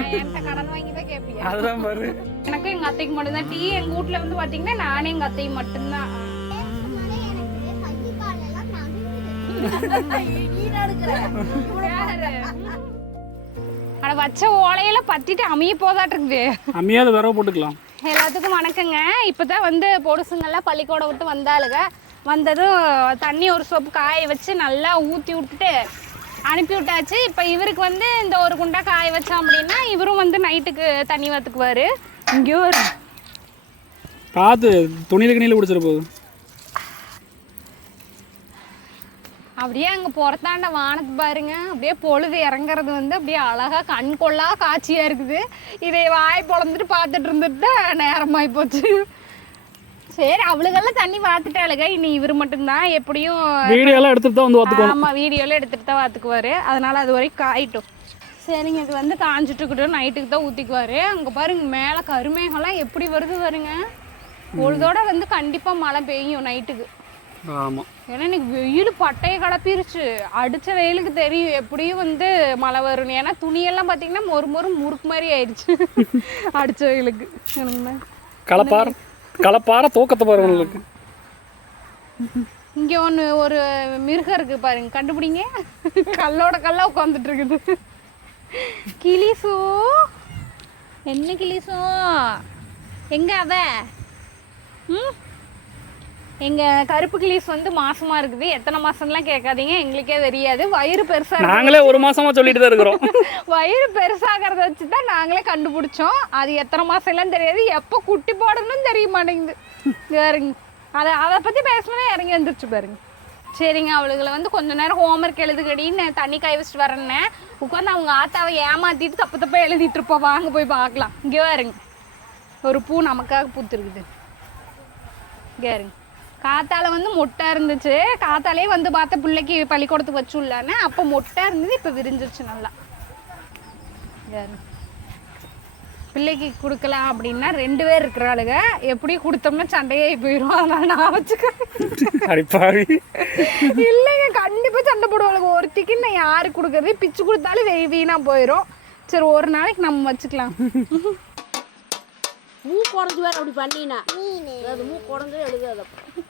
என்கிட்ட கடன் வாங்கி தான் கேட்பீங்க. அதுதான் பாரு. எனக்கு எங்க அத்தைக்கு மட்டும்தான் டீ. எங்க வீட்ல வந்து பாத்தீங்கன்னா நானே எங்க அத்தையும் மட்டும்தான். அட வச்ச ஓலையில பத்திட்டு அமைய போதாட்டு இருக்குது. அமையாத விரவ போட்டுக்கலாம். எல்லாத்துக்கும் வணக்கங்க. இப்போதான் வந்து பொடுசுங்கெல்லாம் பள்ளிக்கூடம் விட்டு வந்தாளுங்க. வந்ததும் தண்ணி ஒரு சோப்பு காய வச்சு நல்லா ஊற்றி விட்டுட்டு அனுப்பி விட்டாச்சு. இப்போ இவருக்கு வந்து இந்த ஒரு குண்டா காய வச்சோம் அப்படின்னா இவரும் வந்து நைட்டுக்கு தண்ணி வத்துக்குவார். இங்கே ஒரு பார்த்து துணியில் கணியில் பிடிச்சிட போகுது. அப்படியே அங்கே புறத்தாண்ட வானத்து பாருங்க, அப்படியே பொழுது இறங்குறது வந்து அப்படியே அழகாக கண் கொள்ளா காட்சியாக இருக்குது. இதை வாய் பொழந்துட்டு பார்த்துட்டு இருந்துட்டு நேரமாகி போச்சு. சரி, அவளுக்கெல்லாம் தண்ணி வாத்துட்டாளுங்க. இனி இவர் மட்டும்தான் எப்படியும் வீடியோலாம் எடுத்துட்டு தான் வந்து வாத்துக்குவோம். ஆமாம், வீடியோலாம் எடுத்துகிட்டு தான் வாத்துக்குவார். அதனால் அது வரைக்கும் காயிட்டும். சரிங்க, இது வந்து காஞ்சிட்டு இருக்கட்டும். நைட்டுக்கு தான் ஊற்றிக்குவார். அங்கே பாருங்க மேலே கருமேகம்லாம் எப்படி வருது பாருங்க. பொழுதோட வந்து கண்டிப்பாக மழை பெய்யும் நைட்டுக்கு. ஆமாம், ஏன்னா இன்னைக்கு வெயில் பட்டையை கிளப்பிருச்சு. அடித்த வெயிலுக்கு தெரியும் எப்படியும் வந்து மழை வரும்னு. ஏன்னா துணியெல்லாம் பார்த்தீங்கன்னா முறுக்கு மாதிரி ஆயிடுச்சு அடித்த வெயிலுக்கு. எனக்கு கலப்பார தூக்கத்தை பாரு உங்களுக்கு. இங்கே ஒரு மிருகம் இருக்கு பாருங்க, கண்டுபிடிங்க. கல்லோட கல்லா உட்காந்துட்டு இருக்குது. கிளிசோ, என்ன கிளிசோ? எங்க அவ? எங்கள் கருப்பு கிளீஸ் வந்து மாசமாக இருக்குது. எத்தனை மாதம்லாம் கேட்காதீங்க, எங்களுக்கே தெரியாது. வயிறு பெருசாக, நாங்களே ஒரு மாதமாக சொல்லிட்டு தான் இருக்கிறோம். வயிறு பெருசாகிறத வச்சு தான் நாங்களே கண்டுபிடிச்சோம். அது எத்தனை மாதம்லாம் தெரியாது, எப்போ குட்டி போடணும்னு தெரிய மாட்டேங்குது. பாருங்க, அதை பற்றி பேசணும்னா இறங்கி வந்துருச்சு பாருங்க. சரிங்க, அவளுகளை வந்து கொஞ்ச நேரம் ஹோம்ஒர்க் எழுதுகடின்னு தண்ணி காய வச்சுட்டு வரேன்னே உட்காந்து அவங்க ஆத்தாவை ஏமாற்றிட்டு தப்பாக எழுதிட்டு இருப்போம். வாங்க போய் பார்க்கலாம். இங்கே பாருங்க, ஒரு பூ நமக்காக பூத்துருக்குது. இங்கே பாருங்க, காத்தால வந்து மொட்டை இருந்துச்சு. காத்தாலே வந்து பார்த்த பிள்ளைக்கு பள்ளிக்கூடத்துக்கு வச்சுள்ளானே, அப்போ மொட்டை இருந்தது, இப்போ விரிஞ்சிருச்சு நல்லா. பிள்ளைக்கு கொடுக்கலாம் அப்படின்னா 2 பேர் இருக்கிறாளுங்க. எப்படி கொடுத்தோம்னா சண்டையாகி போயிடும். அதனால நான் வச்சுக்கிறேன். இல்லைங்க, கண்டிப்பாக சண்டை போடுவாளுங்க. ஒருத்திக்கு நான் யாருக்கு கொடுக்குறது, பிச்சு கொடுத்தாலும் வீணாக போயிடும். சரி, ஒரு நாளைக்கு நம்ம வச்சுக்கலாம். மூ குறைஞ்சு வேறு அப்படி பண்ணினா அது மூ குறைஞ்சு எழுதாத பாருங்க.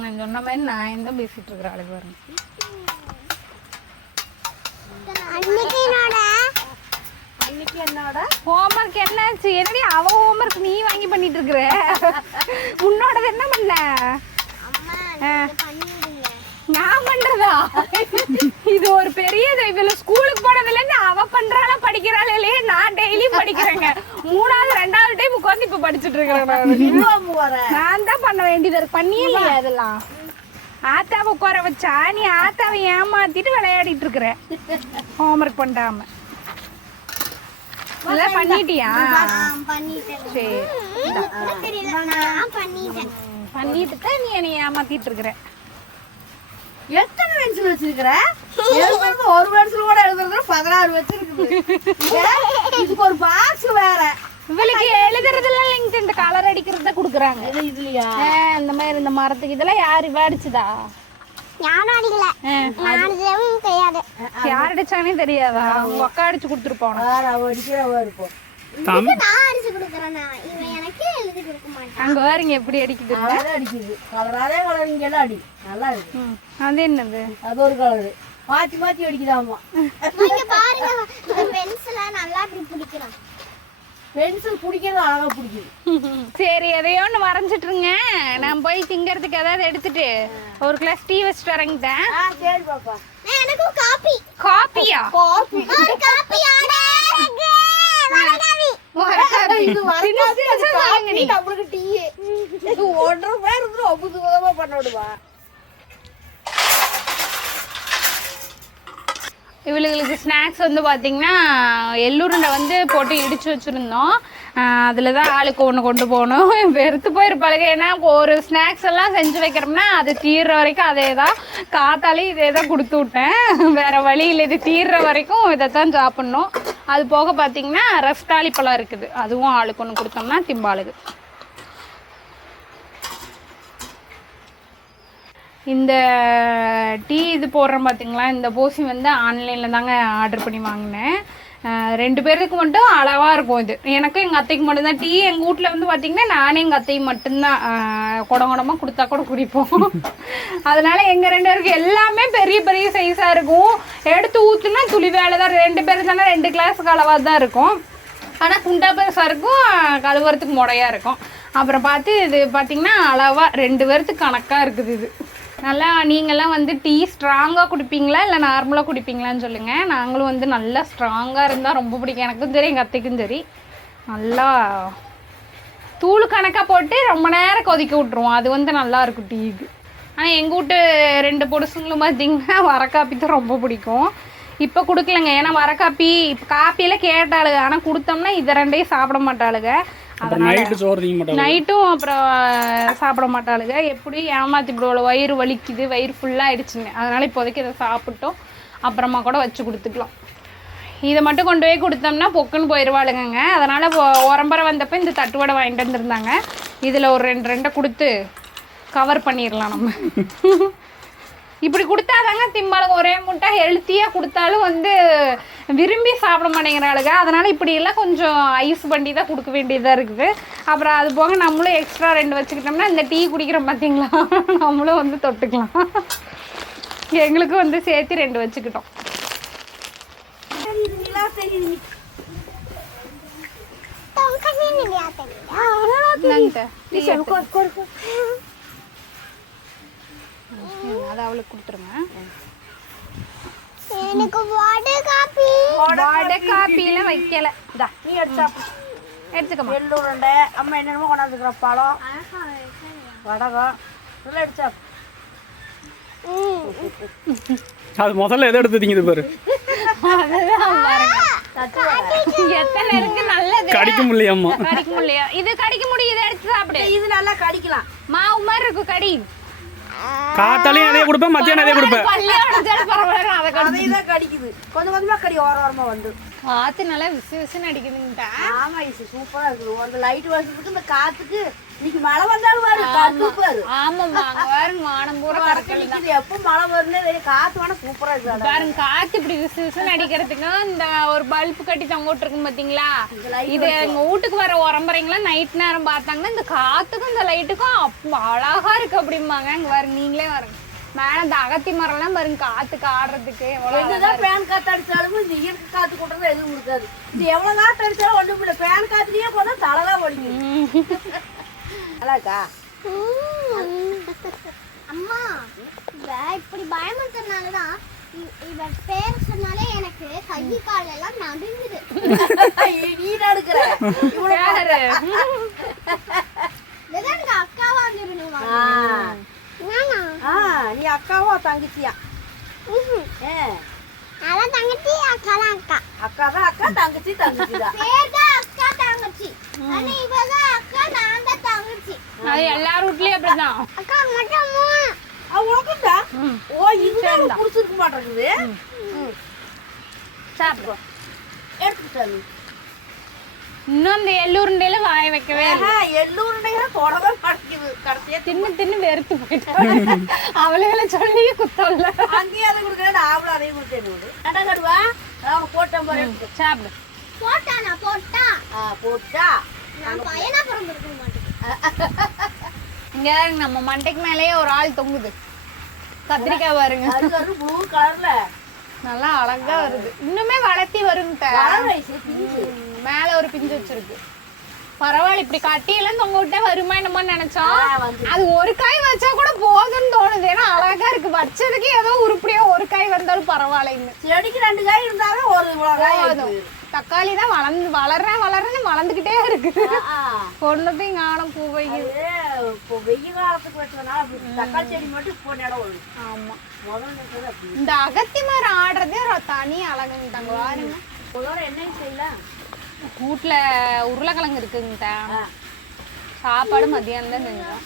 நான் சொன்ன மாதிரி நான் எந்த பேசிட்டு இருக்கிற ஆளுக்கு பாருங்க. அன்னைக்கு என்னோட ஹோம்ஒர்க் என்னாச்சு? என்னடி அவ ஹோம்ஒர்க் நீ வாங்கி பண்ணிட்டு இருக்கிற? உன்னோடது என்ன பண்ண? நான் பண்றதா? இது ஒரு பெரிய இதுல ஸ்கூலுக்கு போனதுல இருந்து அவ பண்றாளா படிக்கிறாளே இல்லையே, நான் டெய்லி படிக்கிறேங்க. 3வது 2வது டைம் உட்காந்து இப்ப படிச்சுட்டு இருக்கிறேன். நான் தான் பண்ண வேண்டியது இருக்கு. பண்ணியே இல்லையா அதெல்லாம்? ஆத்தாவை உட்கார வச்சா நீ ஆத்தாவை ஏமாத்திட்டு விளையாடிட்டு இருக்கிற ஹோம்ஒர்க் பண்ணாம. இதெல்லாம் பண்ணிட்டியா? சரி, பண்ணிட்டு தான் நீ என்னை ஏமாத்திட்டு இருக்கிற. எத்தனை பென்சில் வச்சிருக்கிற? ஒரு பென்சில் கூட எழுதுறது 16 வச்சிருக்குது. இதுக்கு ஒரு பாக்ஸ் வேற. இவளுக்கு எழுதுறதுல இந்த கலர் அடிக்கிறத குடுக்குறாங்க. இதுலயா இந்த மாதிரி இந்த மரத்துக்கு இதெல்லாம் யாரு அடிச்சுதா? யாரும் அடிக்கல. நான் தெரியாது. யார் அடிச்சானே தெரியாதா? உங்க அக்கா அடிச்சு கொடுத்துருப்பாங்க. அவ அடிக்கிறவ இருப்போம். நான் அடிச்சு கொடுக்குறேன். இவன் எனக்கு எழுதி கொடுக்க மாட்டான். அங்க பாருங்க எப்படி அடிக்குது. அடிக்குது கலராதே கலர். இங்க எல்லாம் அடி நல்லா இருக்கு. அது என்னது? அது ஒரு கலரு மாத்தி மாத்தி அடிக்குதாமா. இங்க பாருங்க, இந்த பென்சிலை நல்லா இப்படி பிடிக்கலாம். பென்சில் பிடிக்கிறது அழகா பிடிக்குது. சரி, எதையோ ஒன்று வரைஞ்சிட்டுருங்க. நான் போய் திங்கிறதுக்கு ஏதாவது எடுத்துட்டு ஒரு கிளாஸ் டீ வச்சுட்டு வரேங்கிட்டேன். சரி பாப்பா. எனக்கும் காபி. காப்பியா? காபி ஒரு காபி ஆடே. இது வரகாது நம்மளுக்கு டீ. இது 1.5 பேர் இருந்து அபுதமா பண்ண விடுவா. இவளுகளுக்கு ஸ்நாக்ஸ் வந்து பார்த்திங்கன்னா எள்ளுருண்டை வந்து போட்டு இடித்து வச்சுருந்தோம். அதில் தான் ஆளுக்கு ஒன்று கொண்டு போகணும். வெறுத்து போயிருப்பாளுங்க. ஏன்னா ஒரு ஸ்நாக்ஸ் எல்லாம் செஞ்சு வைக்கிறோம்னா அது தீர்ற வரைக்கும் அதே தான். காத்தாலே இதே தான் கொடுத்து விட்டேன். வேறு வழி இல்லை, இது தீர்ற வரைக்கும் இதை தான் சாப்பிட்ணும். அது போக பார்த்திங்கன்னா ரஸ்தாளி பழம் இருக்குது, அதுவும் ஆளுக்கு ஒன்று கொடுத்தோம்னா திம்பாளுக்கு. இந்த டீ இது போடுறோம் பார்த்தீங்களா, இந்த போசி வந்து ஆன்லைனில் தாங்க ஆர்டர் பண்ணி வாங்கினேன். 2 பேருக்கு மட்டும் அளவாக இருக்கும் இது. எனக்கும் எங்கள் அத்தைக்கு மட்டும்தான் டீ. எங்கள் வீட்டில் வந்து பார்த்திங்கன்னா நானே எங்கள் அத்தையும் மட்டும்தான் குடமாக கொடுத்தா கூட குடிப்போம். அதனால எங்கள் 2 பேருக்கு எல்லாமே பெரிய பெரிய சைஸாக இருக்கும். எடுத்து ஊற்றுனா துளி வேலை தான். 2 பேர் தானே 2 கிளாஸுக்கு அளவாக தான் இருக்கும். ஆனால் குண்டா பெருசாக இருக்கும், கழுவுறதுக்கு முடையாக இருக்கும். அப்புறம் பார்த்து இது பார்த்திங்கன்னா அளவாக 2 பேர்த்துக்கு கணக்காக இருக்குது இது. நல்லா நீங்கள்லாம் வந்து டீ ஸ்ட்ராங்காக குடிப்பீங்களா இல்லை நார்மலாக குடிப்பீங்களான்னு சொல்லுங்கள். நாங்களும் வந்து நல்லா ஸ்ட்ராங்காக இருந்தால் ரொம்ப பிடிக்கும். எனக்கும் சரி எங்கள் அத்தைக்கும் சரி. நல்லா தூள் கணக்காக போட்டு ரொம்ப நேரம் கொதிக்க விட்ருவோம். அது வந்து நல்லாயிருக்கும் டீக்கு. ஆனால் எங்கள் வீட்டு 2 பொடுசுங்களும் பார்த்திங்கன்னா வர காப்பி தான் ரொம்ப பிடிக்கும். இப்போ கொடுக்கலங்க, ஏன்னா வர காப்பி இப்போ காப்பியெல்லாம் கேட்டாளுங்க. ஆனால் கொடுத்தோம்னா இதை 2ஐயும் சாப்பிட மாட்டாளுங்க. நைட்டும் அப்புறம் சாப்பிட மாட்டாளுங்க. எப்படி ஏமாத்தி விடுவோம், வயிறு வலிக்குது, வயிறு ஃபுல்லாக ஆயிடுச்சுங்க. அதனால் இப்போதைக்கு இதை சாப்பிட்டோம், அப்புறமா கூட வச்சு கொடுத்துக்கலாம். இதை மட்டும் கொண்டு போய் கொடுத்தோம்னா பொக்குன்னு போயிடுவாளுங்க. அதனால் உரம்பரை வந்தப்போ இந்த தட்டுவடை வாங்கிட்டு வந்துருந்தாங்க. இதில் ஒரு 2 கொடுத்து கவர் பண்ணிடலாம் நம்ம. இப்படி கொடுத்தாதாங்க திம்பாளுங்க. ஒரே முட்டை ஹெல்த்தியாக கொடுத்தாலும் வந்து விரும்பி சாப்பிட மாட்டேங்கிறாளுங்க. அதனால் இப்படியெல்லாம் கொஞ்சம் ஐஸ் பண்ணி தான் கொடுக்க வேண்டியதாக இருக்குது. அப்புறம் அது போக நம்மளும் எக்ஸ்ட்ரா 2 வச்சுக்கிட்டோம்னா இந்த டீ குடிக்கிறோம் பார்த்தீங்களா, நம்மளும் வந்து தொட்டுக்கலாம். எங்களுக்கும் வந்து சேர்த்து 2 வச்சுக்கிட்டோம். அதை அவளுக்கு கொடுத்துருங்க. எனக்கு வடை காப்பிலாம் வைக்கல. இந்தா நீ எடுத்துக்கமா. எள்ளு உருண்டை அம்மா என்னென்னமோ கொண்டாந்துக்கிற பழம் வடகம் நல்லா எடுத்தா. அது முதல்ல எதை எடுத்துட்டீங்க பாரு. எத்தனை இருக்கு நல்லது. கடிக்க முடியலையாம்மா. கடிக்க முடியல. இது கடிக்க முடியும். இதை எடுத்து சாப்பிடு. இது நல்லா கடிக்கலாம். மாவு மாதிரி இருக்கும் கடி. காத்தாலையும் அதே கொடுப்பேன், மத்தியானம் அதே கொடுப்பேன். அதைதான் கடிக்குது. கொஞ்சம் கொஞ்சமா கடி ஓரமா வந்து காத்து நல்லா விசு விசுன்னு அடிக்குதுங்கட்டா. ஆமா இது சூப்பரா இருக்குது. அந்த லைட் வச்சுட்டு இந்த காத்துக்கு இன்னைக்கு மழை வந்தாலும் பாரு. ஆமாம்மா பாருங்க வானம் பூரா இருக்குது. எப்போ மழை வரும்னே காத்து வேணா சூப்பரா இருக்குது. பாருங்க காத்து இப்படி விசு விசுன்னு அடிக்கிறதுக்கு இந்த ஒரு பல்ப் கட்டி தொங்க விட்டுருக்கும் பாத்தீங்களா. இது எங்க வீட்டுக்கு வர உரம்பரைங்களா நைட் நேரம் பார்த்தாங்கன்னா இந்த காத்துக்கும் இந்த லைட்டுக்கும் அழகா இருக்கு அப்படிம்பாங்க. இங்க பாருங்க நீங்களே பாருங்க மேல இந்த அகத்தி மரம்லாம் பாருங்க காத்துக்கு ஆடுறதுக்கு. எவ்வளவுதான் பேன் காத்து அடிச்சாலும் இந்த இயற்கை காத்து கொண்டு எதுவும் கொடுக்காது. இது எவ்வளவு காத்து அடிச்சாலும் ஒண்ணும் இல்லை. பேன் காத்துலயே போனா தலைதான் ஒடிக்கும். நல்லாக்கா அம்மா இப்படி பயமுறுத்துறதுனாலதான் இவ பேர் சொன்னாலே எனக்கு கை கால் எல்லாம் நடுங்குது. நீ நடுக்கிற அக்காவா வந்துருணுமா? நீ அக்காவோ தங்கச்சியா? அதான் தங்கச்சி அக்கா தான் அக்கா. அக்கா தான் அக்கா, தங்கச்சி தங்கச்சி தான். பேர் தான் அக்கா தங்கச்சி. ஆனா இவ தான் அக்கா, நான் தான் தங்கச்சி. அது எல்லார் வீட்லயும் அப்படிதான். அக்கா மட்டும் உனக்குண்டா? ஓ இதுதான் புடிச்சிருக்க மாட்டேங்குது. சாப்பிடு எடுத்துட்டாங்க. இன்னும் அந்த எள்ளூருண்டையில வாய வைக்கவே இல்லை. எள்ளூருண்டையில தொடவே மாட்டேங்குது. கடைசியா தின்னு வெறுத்து போயிட்டேன். அவளுகளை சொல்லி குத்தம்ல. அங்கேயே அதை கொடுக்குறேன், நாமளும் அதையும் கொடுத்தேன். அடா கடுவா அவன் போட்டேன் பாரு. சாப்பிடு. போட்டானா போட்டா போட்டா நான் பையனா பிறந்திருக்க மாட்டேன். இங்க நம்ம மண்டைக்கு மேலேயே ஒரு ஆள் தொங்குது. கத்திரிக்காய் பாருங்க, அது ப்ளூ கலர்ல நல்லா அழகா வருது. இன்னுமே வளர்த்தி வருங்க. மேல ஒரு பிஞ்சு வச்சிருக்கு. பரவாயில்ல, இப்படி கட்டியெல்லாம் தொங்க விட்டா வருமா என்னமோ நினைச்சோம். அது ஒரு காய் வச்சா கூட போதும்னு தோணுது. ஏன்னா அழகா இருக்கு. வச்சதுக்கு ஏதோ உருப்படியா ஒரு காய் வந்தாலும் பரவாயில்லைங்க. செடிக்கு 2 காய் இருந்தாலும் ஒரு காய். தக்காளி தான் வளர்றேன்னு வளர்ந்துகிட்டே இருக்கு. கொண்டதையும் காணும் பூ வைக்குது. வெயில் காலத்துக்கு வச்சதுனால தக்காளி செடி மட்டும் இப்போ நிலம் வரும். ஆமா, முதல்ல இந்த அகத்தி மரம் ஆடுறதே தனி அழகுங்கிட்டாங்க. பாருங்க, என்ன செய்யலாம். வீட்டுல உருளைக்கிழங்கு இருக்குங்கட்டா. சாப்பாடு மதியானம் தான் செஞ்சோம்.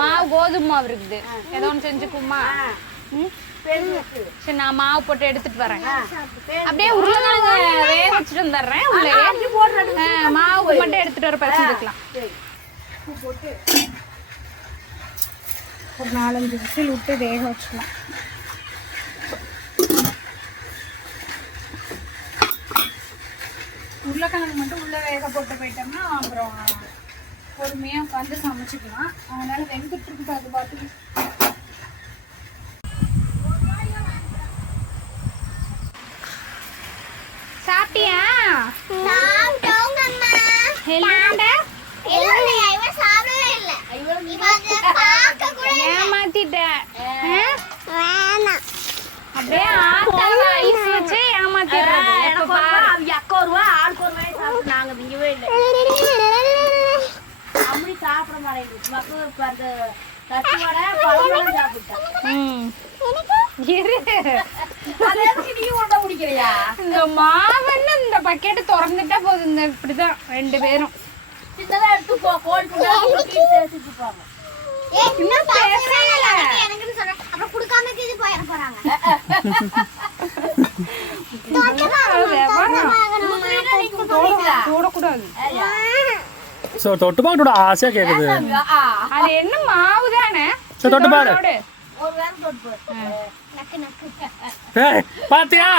மாவு கோதுமை மாவு இருக்குது. ஏதோ ஒன்று செஞ்சுக்குமா? சரி, நான் மாவு போட்டு எடுத்துட்டு வரேன். அப்படியே உருளைக்கிழங்கு வேக வச்சுட்டு வந்துடுறேன். மாவு மட்டும் எடுத்துட்டு வர பறிச்சுக்கலாம். ஒரு 4-5 விசில் விட்டு வேக வச்சுக்கலாம். உருளைக்கிழங்கு மட்டும் உள்ள வேக போட்டு போயிட்டோம்னா அப்புறம் பொறுமையா உட்காந்து சமைச்சுக்கலாம். அதனால வெந்துட்டு இருக்குது அது பாட்டுக்கு. சாப்பிட்டியா? சாப்பிட்டோங்கம்மா. ஹெல்மெண்டா இல்ல இவ சாப்பிடவே இல்ல. இவ அத பார்க்க கூட ஏமாத்திட்ட. வேணாம். அப்படியே ஆத்தால ஐஸ் வச்சு ஏமாத்திடுறது. எனக்கு ஒரு ரூபா, அவங்க அக்கா ஒரு ரூபா, ஆளுக்கு ஒரு ரூபாய் சாப்பிட்டு நாங்க திங்கவே இல்லை. அப்படி சாப்பிட மாட்டேங்குது மக்கள். இப்ப அந்த தட்டுவடை பழம் சாப்பிட்டேன். இரு. அது எதுக்கு நீ உண்டை முடிக்கிறியா? இந்த மாவன்னு இந்த பக்கெட் திறந்துட்டா போதும். இந்த இப்படிதான் 2 பேரும் சின்னதா எடுத்து கோழி சேர்த்துட்டு போங்க. இன்னும் பேசல. எனக்குன்னு சொன்ன அப்புறம் குடுக்காம இது போயிட போறாங்க. போடக்கூடாது. ஸோ தொட்டு பாக்கட்டோட ஆசையாக கேட்குது. அது என்ன மாவு தானே. சரி தொட்டு பாரு. ஒரு வேலை தொட்டு போடு. நக்கு நக்கு. ஏய் பாத்தியா?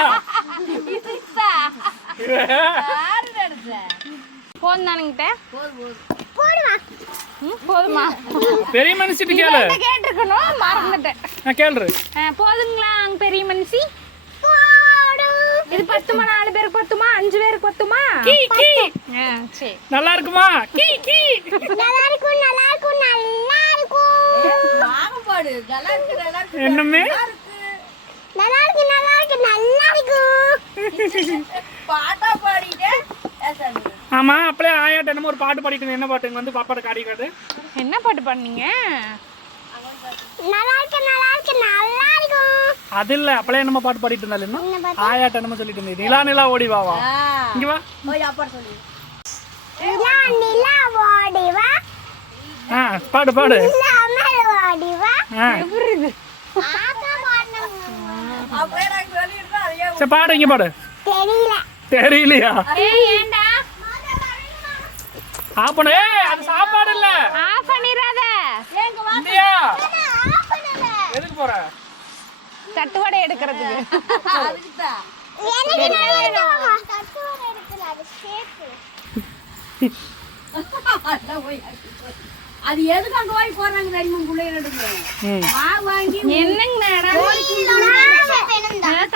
போதும் தானுங்கிட்ட. போடுவா. போதுமா? பெரிய மனுஷிட்டு கேளு. கேட்டிருக்கணும், மறந்துட்டேன். நான் கேளுரு. போதுங்களா பெரிய மனுஷி? போடு. இது 10மா? 4 பேருக்கு 10மா? 5 பேருக்கு 10மா? சரி. நல்லா இருக்குமா? கீ கீ. நல்லா இருக்கும் நல்லா இருக்கும் நல்லா இருக்கும். வாங்கப்பாடு நல்லா இருக்கு நல்லா இருக்கு என்னமே? நல்லா இருக்கு நல்லா இருக்கு நல்லா இருக்கும். பாட்டா பாடிட்டே. ஆமா அப்படியே ஆயாட்ட என்னமோ ஒரு பாட்டு பாடிட்டு என்ன பாட்டுங்க வந்து பாப்பாட்ட காட்டிக்காது. என்ன பாட்டு பண்ணீங்க? நல்லா இருக்கு நல்லா இருக்கு நல்லா இருக்கும். அது இல்ல அப்படியே என்னமோ பாட்டு பாடிட்டு இருந்தாலும் என்ன ஆயாட்ட என்னமோ சொல்லிட்டு இருந்தது. நிலா நிலா ஓடி வா வா. இங்க வா. போய் அப்பா சொல்லு. நிலா நிலா ஓடி வா. பாடு பாடு. நிலா மேல ஓடி வா. எவருது? ஆத்தா பாடுங்க. அப்படியே நான் சொல்லிட்டு அதையே சரி பாடு. இங்க பாடு. தெரியல. தெரியலையா? ஏன்டா ஆஃப் பண்ணு. ஏய் அது சாப்பாடு இல்ல. ஆஃப் பண்ணிராத. இல்லையா? ஆஃப் பண்ணல. எதுக்கு போற? தட்டுவடை எடுக்கிறதுக்கு. அதுக்குதான். எனக்கு வேணும். தட்டுவடை எடுக்கல அது சேப்பு. அதான் போய் அது எதுக்கு அங்க போய் போறாங்க தெரியுமா பிள்ளைகளுக்கு? ம். மாவு வாங்கி என்னங்க மேடம்?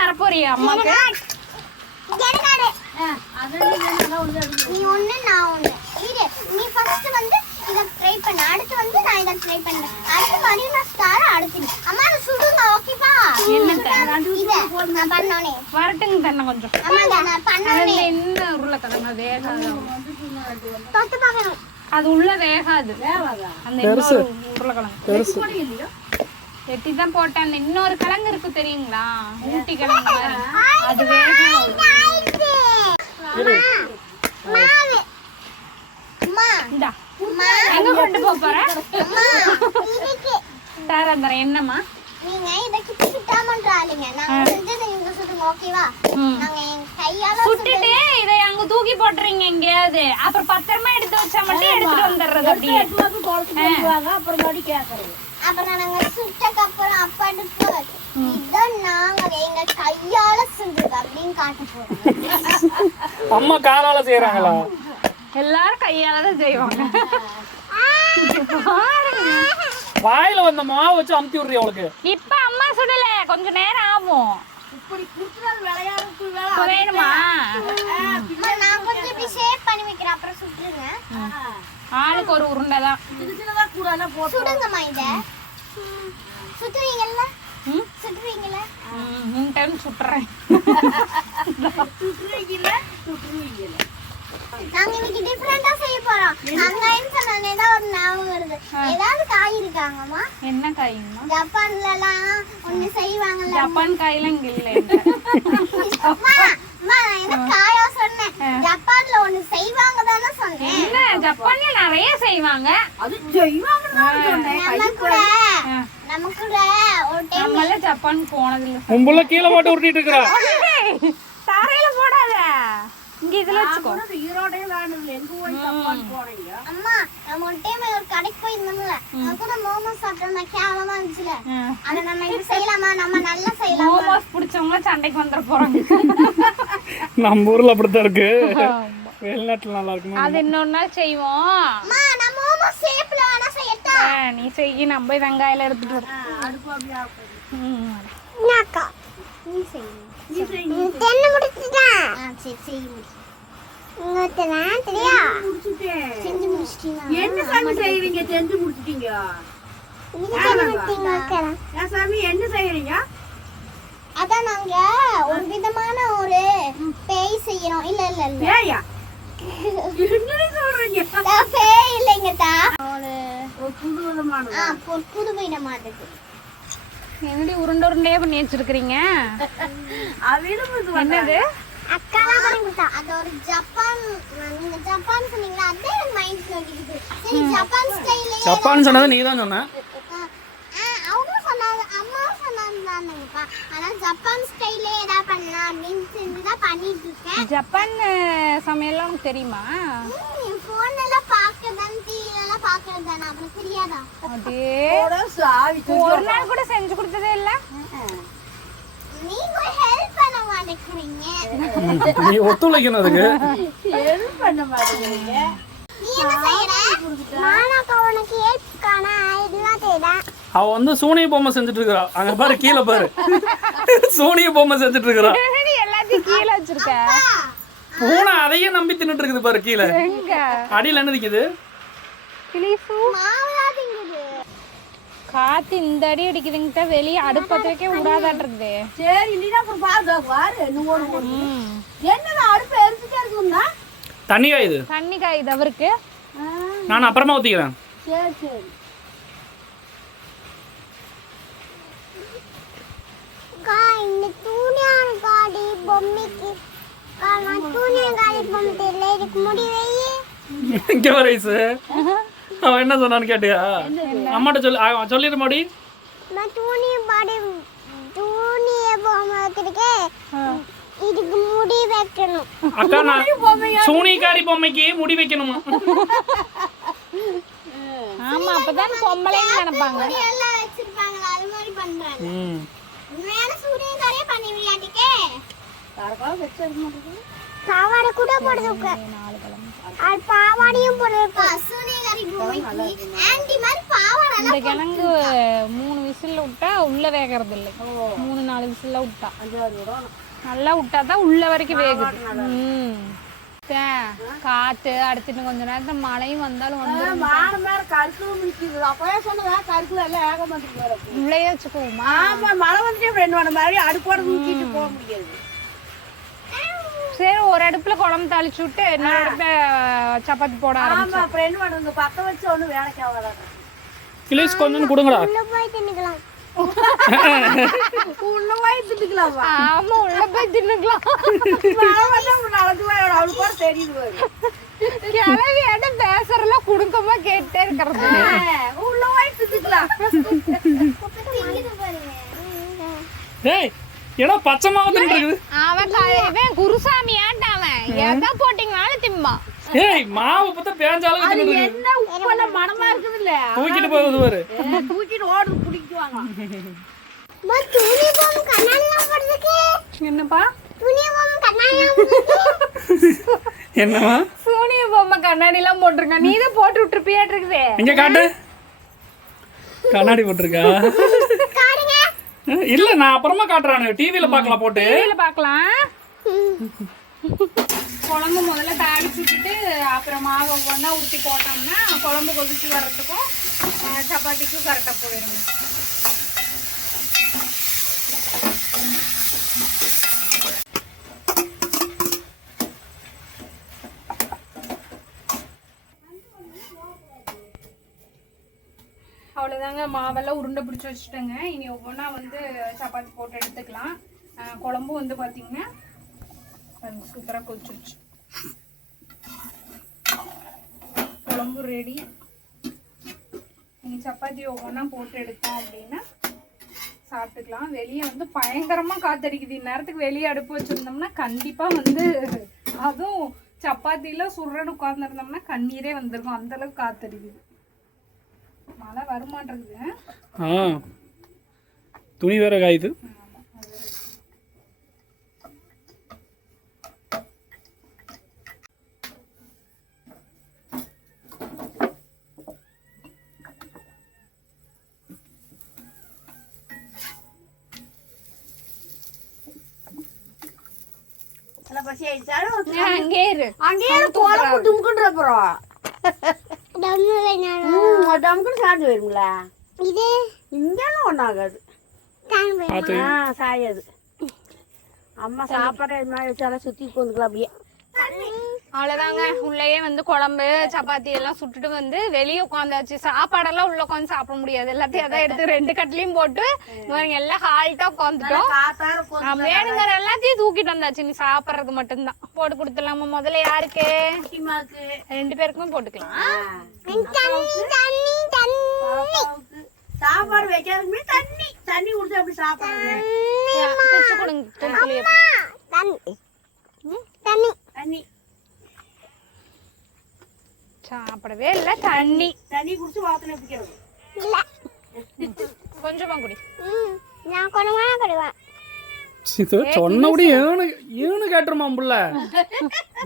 தரப்போறியா அம்மாக்கு? எனக்காடு. அதை நீ ஒண்ணு நான் ஒண்ணு. இரு நீ ஃபர்ஸ்ட் வந்து இத ட்ரை பண்ணு. அடுத்து வந்து நான் இத ட்ரை பண்றேன். அடுத்து மறுபடியும் நான் ஸ்டார் அடுத்து. அம்மா அது சுடுங்க ஓகேவா? என்னத்த? இத நான் பண்ணனே. வரட்டுங்க தண்ணி கொஞ்சம். அம்மா நான் பண்ணனே. அதுல என்ன உருளைக்கிழங்கு வேகாது. தொட்டு பார்க்கணும். அது உள்ள வேகாது. அந்த இன்னொரு உருளைக்கிழங்கு பெருசு. வெட்டி தான் போட்டேன். அந்த இன்னொரு கிழங்கு இருக்கு தெரியுங்களா? ஊட்டி கிழங்கு மாதிரி. அது வேகாது. மாவு. அம்மா இந்தா. அம்மா எங்க கொண்டு போற? அம்மா இதுக்கு தரேன் தரேன். என்னம்மா? நீங்க இத கிட்ட சுட்டாமன்றாலீங்க. நான் செஞ்சது நீங்க சுடுங்க ஓகேவா? நாங்க என் கையால சுட்டுட்டு இதை அங்க தூக்கி போட்டுறீங்க எங்கேயாவது. அப்புறம் பத்திரமா எடுத்து வச்சா மட்டும் எடுத்துட்டு வந்துடுறது அப்படியே. அப்புறம் மறுபடி கேட்கறது. அப்புறம் நாங்க சுட்டக்கு அப்புறம் அப்பாட்டு இதான் நாங்க எங்க கையால செஞ்சது அப்படின்னு காட்ட போறோம். அம்மா காலால செய்யறாங்களா? எல்லாரும் கையால தான் செய்வாங்க. வாயில வந்த மாவு வச்சு அமுத்தி விடுறீ அவளுக்கு. இப்ப அம்மா சுடல, கொஞ்ச நேரம் ஆகும். இப்படி குடுத்துறது விளையாடுறதுக்கு வேலை. வேணுமா? அம்மா நான் கொஞ்சம் இப்படி ஷேப் பண்ணி வைக்கிறேன் அப்புறம் சுட்டுருங்க. ஆளுக்கு ஒரு உருண்டை தான். இதுக்குதான் கூட போட்டு சுடுங்கம்மா இத. சுட்டுவீங்கல்ல? சுட்டுவீங்கல்ல? 3 டைம் சுட்டுறேன். சுற்றுவீங்கல்ல சுற்றுவீங்கல்ல. நாங்க இன்னைக்கு டிஃபரெண்டா செய்ய போறோம். வெங்காயம் சொன்னே தான் ஒரு ஞாபகம் வருது. ஏதாவது காய் இருக்காங்கம்மா? என்ன காய்மா? ஜப்பான்ல எல்லாம் ஒண்ணு செய்வாங்கல்ல. ஜப்பான் காயெல்லாம் இங்க இல்ல. அம்மா அம்மா நான் என்ன காயா சொன்னேன்? ஜப்பான்ல ஒண்ணு செய்வாங்க தானே சொன்னேன். என்ன ஜப்பான்ல நிறைய செய்வாங்க. அது செய்வாங்கன்னு சொன்னேன். நம்ம கூட ஒரு டைம் நம்மள ஜப்பான் போனது இல்ல. உம்புள்ள கீழே போட்டு உருட்டிட்டு இருக்கா. தரையில போடாத. இங்க இதுல வச்சுக்கோ. ஈரோடே வேணும். எங்க போய் ஜப்பான் போனீங்க? அம்மா நம்ம ஒரு டைம் ஒரு கடைக்கு போயிருந்தோம்ல. அங்க கூட மோமோஸ் சாப்பிட்டோம்னா கேவலமா இருந்துச்சுல. அத நம்ம இது செய்யலாமா? நம்ம நல்லா செய்யலாமா? மோமோஸ் பிடிச்சவங்க சண்டைக்கு வந்துட போறாங்க. நம்ம ஊர்ல அப்படித்தான் இருக்கு. ஆமா. வெளிநாட்டுல நல்லா இருக்குமா? அது இன்னொரு நாள் செய்வோம். அம்மா நான் மோமோ ஷேப்ல வேணா செய்யட்டா? நீ செய்ய, நம்ம போய் வெங்காயம் எடுத்துட்டு வரோம். அடுப்பு அப்படியே ஆஃப் பண்ணு. நாக்கா நீ செய். நீ செய். தென்னை முடிச்சிட்டா? சரி செய் முடி. உங்கத்தனா தெரியா? முடிச்சிட்டேன். செஞ்சு முடிச்சிட்டீங்க. என்ன சாமி செய்வீங்க? செஞ்சு முடிச்சிட்டீங்க. இது செஞ்சு முடிச்சிட்டீங்க அக்கா. ஏன் சாமி என்ன செய்யறீங்க? அதான் நாங்க ஒரு விதமான ஒரு பேய் செய்யறோம். இல்ல இல்ல இல்ல. ஏயா என்ன சொல்றீங்க? பேய் இல்லைங்க தா. ஒரு புது விதமான புது விதமானது. என்னடி உருண்டை உருண்டையா பண்ணி வச்சிருக்கிறீங்க? அவிடும் என்னது? அக்கா தான் பண்ணி கொடுத்தா. அது ஒரு ஜப்பான், நீங்க ஜப்பான் சொன்னீங்களா, அதே எனக்கு மைண்ட்ல இருக்குது. சரி ஜப்பான் ஸ்டைல்ல. ஜப்பான் சொன்னது நீ தான் சொன்ன. அவங்க சொன்னாங்க, அம்மாவும் சொன்னாங்கப்பா. ஆனா ஜப்பான் ஸ்டைல்ல ஏதா பண்ணலாம் அப்படின்னு செஞ்சுதான் பண்ணிட்டு இருக்கேன். ஜப்பான் சமையல்லாம் உனக்கு தெரியுமா? போன்ல எல்லாம் பாக்கதான், டிவில எல்லாம் பாக்குறது தானே, அப்புறம் தெரியாதா? அதே சாவி ஒரு நாள் கூட செஞ்சு கொடுத்ததே இல்ல. நீங்க ஹெல்ப் பண்ண மாட்டேங்கிறீங்க. நீ ஒத்துழைக்கணும் அதுக்கு. ஹெல்ப் பண்ண மாட்டேங்கிறீங்க. நீ என்ன செய்யற? நானாக்கா உனக்கு ஹெல்ப் காணா இதெல்லாம் தேடா. அவ வந்து சூனிய பொம்மை செஞ்சுட்டு இருக்கா. அங்க பாரு, கீழே பாரு, சூனிய பொம்மை செஞ்சுட்டு இருக்கா. நீ எல்லாத்தையும் கீழே வச்சிருக்க. பூனை அதையே நம்பி தின்னுட்டு இருக்குது பாரு கீழே. எங்க அடியில என்ன நிக்குது? கிளிஃபு மாவுலாதீங்குது. காத்து இந்த அடி அடிக்குதுங்கிட்ட வெளியே அடுப்பத்த வைக்க விடாதாட்டுருக்குது. சரி இல்லைன்னா அப்புறம் பாரு இன்னும் ஒரு என்னடா அடுப்பு எரிச்சுட்டே இருக்குங்களா? தண்ணி காயுது. தண்ணி காயுது அவருக்கு. நான் அப்புறமா ஊத்திக்கிறேன். சரி சரி. இந்த தூணியான காடி பொம்மைக்கு நான் தூணியான காடி பொம்மை தெரியல, இதுக்கு முடி வையே. இங்க வர வயசு அவன் என்ன சொன்னான்னு கேட்டியா? அம்மாட்ட சொல்லி சொல்லிடு மாடி. நான் தூணிய பொம்மை வச்சிருக்கேன், இதுக்கு முடி வைக்கணும். அக்கா நான் சூனியக்காரி பொம்மைக்கு முடி வைக்கணுமா? ஆமா, அப்பதான் பொம்பளைன்னு நினைப்பாங்க. முடி எல்லாம் வச்சிருப்பாங்களா, அது மாதிரி பண்றாங்க. உண்மையான சூரியகாரியே பண்ணி விளையாட்டுக்கே யாருக்காவது வச்சிருக்க மாட்டேங்குது. பாவாடை கூட போடுதுக்க. அது பாவாடையும் போடுறப்பா சூரியகாரி பொம்மைக்கு ஆன்டி மாதிரி பாவாடை. இந்த கிழங்கு 3 விசில்ல விட்டா உள்ள வேகறது இல்லை. 3-4 விசில்ல விட்டா நல்லா விட்டா தான் உள்ள வரைக்கும் வேகுது. காத்து அடுத்துட்டு கொஞ்ச நேரத்துல மழையும் வந்தாலும் வந்து மாடு மேல கருக்குல நிக்குது. அப்பவே சொன்னதா கருக்குல எல்லாம் ஏக மாட்டேங்குது. உள்ளேயே வச்சுக்கோமா. ஆமா மழை வந்துட்டு ரெண்டு மாதிரி அடுப்போட ஊத்திட்டு போக முடியாது. சரி, ஒரு அடுப்புல குழம்பு தாளிச்சு விட்டு இன்னொரு அடுப்புல சப்பாத்தி போட ஆரம்பிச்சு. ஆமா அப்புறம் என்ன பண்ணுங்க, பத்த வச்சு ஒண்ணு வேலைக்கு ஆகாது. கிளீஸ் கொஞ்சம் கொடுங்கடா. உள்ள போய் தின்னுக்கலாம். உள்ள போய் திட்டுக்கலாமா? ஆமா, உள்ள போய் தின்னுக்கலாம். மழை வந்தா நடந்து போய் அவளுக்கு கூட தெரியுது. கிளவி இடம் பேசுறதுல குடுக்கமா கேட்டே இருக்கிறது. உள்ள போய் திட்டுக்கலாம். ஏய் ஏன்னா பச்சை மாவு தின்னு இருக்குது. அவன் குருசாமி ஆட்டாவன் எதை போட்டீங்கனாலும் திம்பா. ஏய் மாவு பத்த பேஞ்சாலும் தின்னு இருக்குது. என்ன உப்பெல்லாம் மனமா இருக்குது இல்ல, தூக்கிட்டு போகுது பாரு. தூக்கிட்டு ஓடுது பிடிக்குவாங்க. துணி பொம்மை கண்ணாடிலாம் போடுறதுக்கு. என்னப்பா? துணி பொம்மை கண்ணாடிலாம் போடுறதுக்கு. என்னமா சூனிய பொம்மை கண்ணாடி எல்லாம் போட்டிருக்க. நீ தான் போட்டு விட்டுருப்பியாட்டு இருக்குது. இங்க காட்டு. கண்ணாடி போட்டிருக்கா? காடுங்க. இல்ல நான் அப்புறமா காட்டுறானு. டிவில பார்க்கலாம், போட்டு டிவில பார்க்கலாம். குழம்பு முதல்ல தாளிச்சு விட்டுட்டு அப்புறம் மாவை ஒவ்வொன்றா ஊற்றி போட்டோம்னா குழம்பு கொதிச்சு வர்றதுக்கும் சப்பாத்திக்கும் கரெக்டாக போயிடுங்க. அவ்வளோதாங்க, மாவெல்லாம் உருண்டை பிடிச்சி வச்சுட்டேங்க. இனி ஒவ்வொன்றா வந்து சப்பாத்தி போட்டு எடுத்துக்கலாம். குழம்பு வந்து பார்த்தீங்கன்னா சூப்பராக கொதிச்சிருச்சு. குழம்பு ரெடி. நீங்கள் சப்பாத்தி ஒவ்வொன்றா போட்டு எடுத்தோம் அப்படின்னா சாப்பிட்டுக்கலாம். வெளியே வந்து பயங்கரமாக காத்தடிக்குது. இந்நேரத்துக்கு வெளியே அடுப்பு வச்சுருந்தோம்னா கண்டிப்பாக வந்து அதுவும் சப்பாத்தியில் சுடுறன்னு உட்காந்துருந்தோம்னா கண்ணீரே வந்துருக்கும். அந்தளவுக்கு காத்தடிக்குது. மழை வருமானது. துணி வேற காயுது. பசி ஆயிடுச்சாலும் அங்கே இரு. அங்கேயே குழம்பு தும்குன்ற அப்புறம் டம்மு வேணாலும் டம்குன்னு சாப்பிட்டு வரும்ல. இது இங்கெல்லாம் ஒன்றாகாது. தான் சாயாது. அம்மா சாப்பாடு இது மாதிரி வச்சாலும் சுற்றி போந்துக்கலாம் அப்படியே. அவ்வளோதாங்க. உள்ளேயே வந்து குழம்பு சப்பாத்தி எல்லாம் சுட்டுட்டு வந்து வெளியே உட்காந்தாச்சு. சாப்பாடெல்லாம் உள்ள உட்காந்து சாப்பிட முடியாது. எல்லாத்தையும் அதான் எடுத்து 2 கட்லையும் போட்டு எல்லாம் ஹால்ட்டா உட்காந்துட்டோம். வேணுங்கிற எல்லாத்தையும் தூக்கிட்டு வந்தாச்சு. நீ சாப்பிட்றது மட்டும்தான். போட்டு கொடுத்துடலாமா? முதல்ல யாருக்கு? 2 பேருக்குமே போட்டுக்கலாம். சாப்பாடு வைக்காதுமே தண்ணி தண்ணி குடிச்சு அப்படி சாப்பாடு பிச்சு கொடுங்க. தண்ணி தண்ணி சாப்பிடவே இல்லை. தண்ணி தண்ணி குடிச்சு வாசனை பிடிக்கிறது இல்ல கொஞ்சமா குடி. நான் கொஞ்சமா குடிவேன். இது சொன்னபடி ஏனு கேட்டுருமா புள்ள?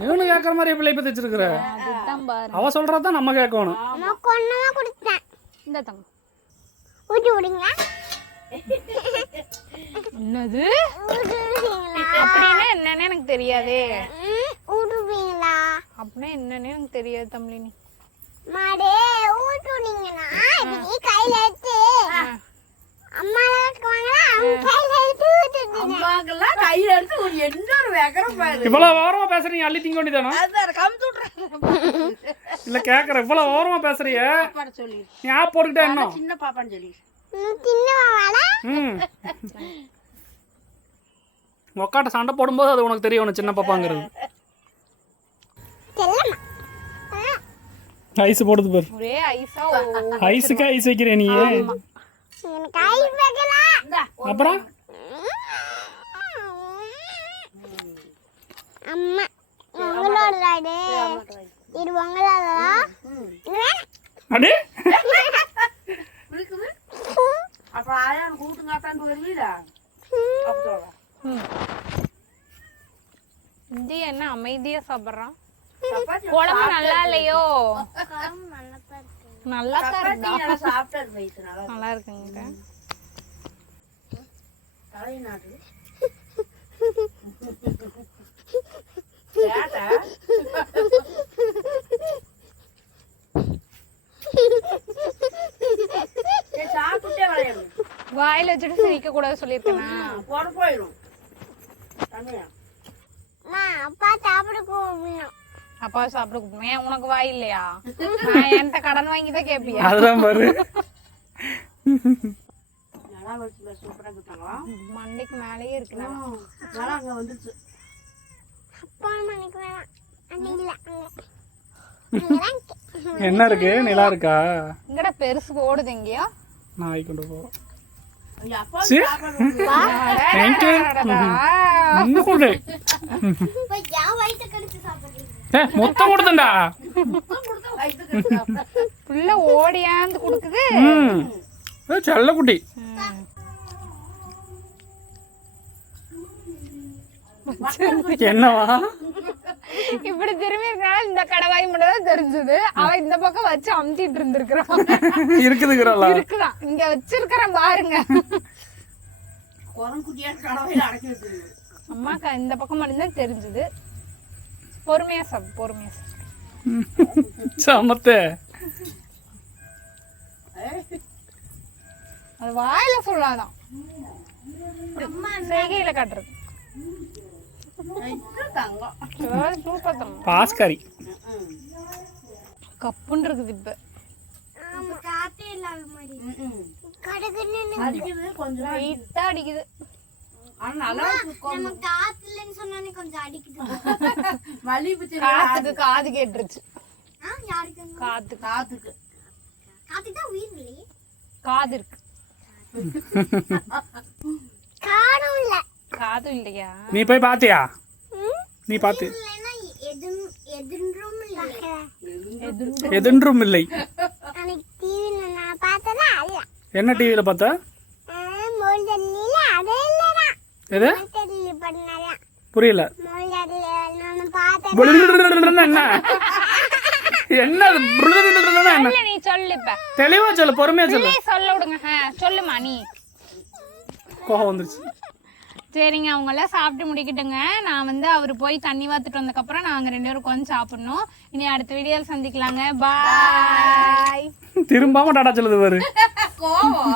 ஏனு கேட்கற மாதிரி பிள்ளை இப்ப தைச்சிருக்கிற. அதுதான் பாரு. அவ சொல்றதான் நம்ம கேட்கணும். நான் கொஞ்சமா குடிச்சேன். இந்த தங்க ஊட்டி விடுங்களா? என்னது ஊட்டுவீங்களா? அப்படின்னா என்னன்னு எனக்கு தெரியாதே. ஊட்டுவீங்களா? அப்படின்னா என்னன்னு எனக்கு தெரியாது தமிழினி. மாடே ஊட்டுனீங்கன்னா இப்படி கையில எடுத்து அம்மா இருக்குவாங்களா அவங்க கையில எடுத்து ஊட்டுட்டீங்க. அம்மாக்கெல்லாம் கையில எடுத்து ஒரு என்ன ஒரு வேகரம் பாரு. இவ்வளவு ஓரமா பேசுறீங்க, அள்ளி திங்க வேண்டியதானோ? அதான் கம்ப்யூட்டர் இல்ல கேக்குற, இவ்வளவு ஓரமா பேசுறீங்க. பாப்பாட சொல்லி நீ ஆப் போட்டுக்கிட்டே என்ன? சின்ன பாப்பான்னு சொல்லி தின்னுவாங்களா? உக்காட்ட சண்டை போடும்போது அது உனக்கு தெரியும் சின்ன பாப்பாங்கிறது. செல்லம்மா ஐஸ் போடுது பாரு. ஒரே ஐஸா ஐஸுக்கு ஐஸ் வைக்கிற நீ. எனக்கு ஐஸ் வைக்கலாம். அப்புறம் அம்மா உங்களோட இது உங்களோட அடே அப்புறம் ஆயா கூட்டுங்காத்தான்னு வருவீடா இந்தி என்ன அமைதியா சாப்பிடுறான். சப்பாத்தி குழம்பு நல்லா இல்லையோ? நல்லா தான் இருந்தா. நல்லா சாப்பிட்டது வயசு நல்லா நல்லா இருக்குங்க. தலைநாடு சாப்பிட்டே விளையாடும். வாயில வச்சுட்டு சிரிக்க கூடாது சொல்லியிருக்கேனா? போட போயிடும். அப்பா சாப்பிட போகணும். அப்பா சாப்பிட கூப்பிடுவேன். ஏன் உனக்கு வாய் இல்லையா? நான் என்கிட்ட கடன் வாங்கி தான் கேட்பியா? அதுதான் பாரு. நல்லா வச்சு சூப்பரா கொடுத்தாங்களா? மண்டைக்கு மேலேயே இருக்கு. நல்லா அங்க வந்துச்சு. அப்பா மணிக்கு வேணாம். அங்க இல்ல என்ன இருக்கு? நிலா இருக்கா? இங்கட பெருசு ஓடுது எங்கேயோ. நாய் கொண்டு போறோம். ஐயா, அப்பா சீ. அடடா. இன்னும் கொடு. யா வயித்தை கடிச்சு சாப்பிடுறீங்க. மொத்தம் கொடுத்தண்டா. கொடுத்தா வயித்துக்கு சாப்பிட. புள்ள ஓடியாந்து குடுக்குது. செல்ல குட்டி. என்னவா இப்படி திரும்பி இருக்கனால இந்த கடவாய் மட்டும் தான் தெரிஞ்சது. அவன் இந்த பக்கம் வச்சு அமுத்திட்டு இருந்திருக்கிறான். இருக்குதுங்கிறல்ல. இருக்குதான் இங்க வச்சிருக்கிறேன் பாருங்க. குரங்குட்டியா கடவையில அடக்கி வச்சிருக்கு. அம்மாக்கா இந்த பக்கம் மட்டும்தான் தெரிஞ்சது. பொறுமையா சாப்பிடு, பொறுமையா சாப்பிடு. சமத்தே. அது வாயில சொல்லாதான், செய்கையில காட்டுறது. சூப்பர் தங்கம். பாஸ்கரி கப்புன்னு இருக்குது இப்ப. ஆமா காத்தே இல்லாத மாதிரி கடகன்னு அடிக்குது கொஞ்சம் லைட்டா அடிக்குது. ஆனா நல்லா நம்ம காத்து இல்லன்னு சொன்னானே கொஞ்சம் அடிக்குது. மல்லிப்பூ காத்துக்கு காது கேட்டுருச்சு. யாருக்கு? காத்து காத்துக்கு காத்துக்கு தான் உயிர் இல்லையே. காது இருக்கு, காடும் இல்ல. காது இல்லையா? நீ போய் பாத்தியா? நீ பாத்து? இல்லைன்னா எதுன்றும் இல்லை. எதுன்றும் இல்லை. அன்னைக்கு டிவில நான் பார்த்ததா அல்ல. என்ன டிவியில பார்த்த? மோல்டல்ல அதே இல்லடா. எது? மோல்டல்ல பண்ணல. புரியல. மோல்டல்ல நான் பார்த்தேன். என்ன என்னது? என்ன? இல்ல நீ சொல்லு இப்ப. தெளிவா சொல்லு, பொறுமையா சொல்லு. சொல்ல விடுங்க. சொல்லுமா நீ. கோவம் வந்துருச்சு. சரிங்க, அவங்க எல்லாம் சாப்பிட்டு முடிக்கட்டுங்க. நான் வந்து அவர் போய் தண்ணி வாத்துட்டு வந்ததுக்கப்புறம் நாங்கள் 2 பேரும் உட்காந்து சாப்பிடணும். இனி அடுத்த வீடியோவில் சந்திக்கலாங்க. பாய். திரும்பாம டாடா சொல்லுது பாரு. கோவம்.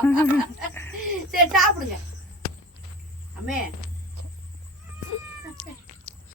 சரி சாப்பிடுங்க அம்மே.